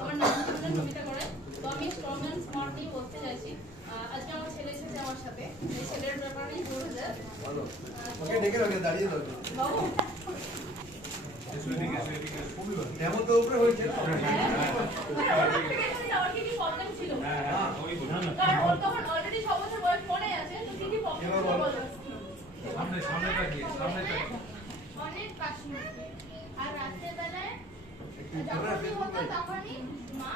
আমার নাম নমিতা করে। তো আমি স্ট্রং অ্যান্ড স্মার্ট নিয়ে বলতে চাইছি। আজকে আমার ছেলে এসেছে আমার সাথে, এই ছেলের ব্যাপারে বলতে চাই। ওকে ডেকে রাখে, দাঁড়িয়ে দাও বাবু। এমন তো উপরে হয়েছে না, ওর কি প্রবলেম ছিল? কারণ ওর তখন অলরেডি 6 বছর বয়স, মনে আছে তো? কি প্রবলেম ছিল বলো? অনেক কাশি আর রাতের বেলায় যখনই হতো তখনই মা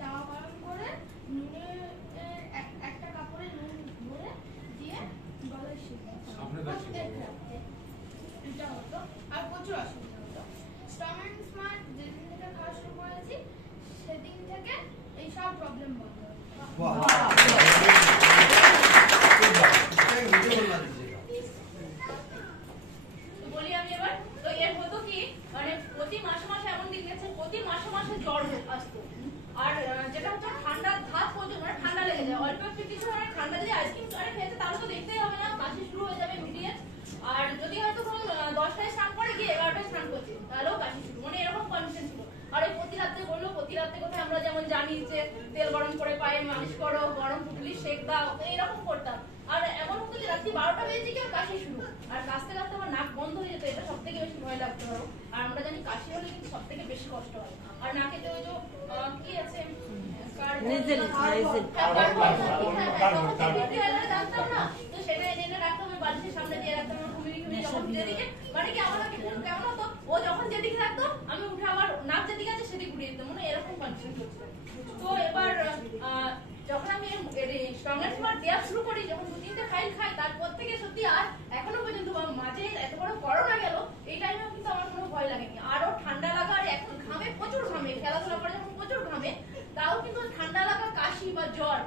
তাওয়া গরম করে নুনে একটা কাপড়ে নুন ভরে দিয়ে গলায় শিখতে এটা হতো। আর প্রচুর অসুবিধা হতো। স্ট্রং অ্যান্ড স্মার্ট যেদিন থেকে খাওয়া শুরু করেছি সেদিন থেকে এই সব প্রবলেম বন্ধ হয়েছে। বলি আমি এবার, তো এর হতো কি মানে প্রতি মাসে মাসে এমন দিন গেছে প্রতি মাসে মাসে জ্বর আসতো। আর যেটা হচ্ছে ঠান্ডা ধাত পর্যন্ত মানে ঠান্ডা লেগে যায়, অল্প একটু কিছু মানে ঠান্ডা যদি আইসক্রিম খেয়েছে তাহলে তো দেখতেই হবে না, কাশি শুরু হয়ে যাবে ইমিডিয়েট। আর যদি হয়তো ধরুন 10টায় স্নান করে গিয়ে 11টায় স্নান করছে তাহলেও কাশি শুরু, মানে এরকম কন্ডিশন ছিল। আর ওই প্রতি রাত্রে বললো, প্রতি রাত্রে কোথায় আমরা যেমন জানি যে তেল গরম করে পায়ে মালিশ করো, গরম পুটলি শেক দাও, এইরকম করতাম। আর এমন হতো যে রাত্রি 12টা বেজে গিয়ে কাশি শুরু, আর কাশতে কাশতে আমার নাক বন্ধ হয়ে যেত, এটা সব থেকে বেশি ভয় লাগতো। আর আমরা জানি কাশি হলে কিন্তু সব থেকে বেশি কষ্ট হয়। আর নাকেতে ওই যে কি আছে জানতাম না, তো সেটা এনে রাখতাম ওই বালিশের সামনে দিয়ে রাখতাম। যেদিকে মানে কি আমার কেমন হতো, ও যখন যেদিকে রাখতো আমি উঠে আমার নাক যেদিকে আছে সেদিকে ঘুরিয়ে দিতাম, মানে এরকম কন্ডিশন চলছিল। তো এবার যখন আমি স্ট্রং অ্যান্ড স্মার্ট দেওয়া শুরু করি, যখন 2-3টে ফাইল খাই, তারপর থেকে সত্যি আর এখনো পর্যন্ত মাঝে এত বড় করোনা গেল এই টাইমেও কিন্তু আমার কোনো ভয় লাগেনি। আরো ঠান্ডা লাগা, আর এখন ঘামে প্রচুর, ঘামে খেলাধুলা করে যখন প্রচুর ঘামে, তাও কিন্তু ঠান্ডা লাগা, কাশি বা জ্বর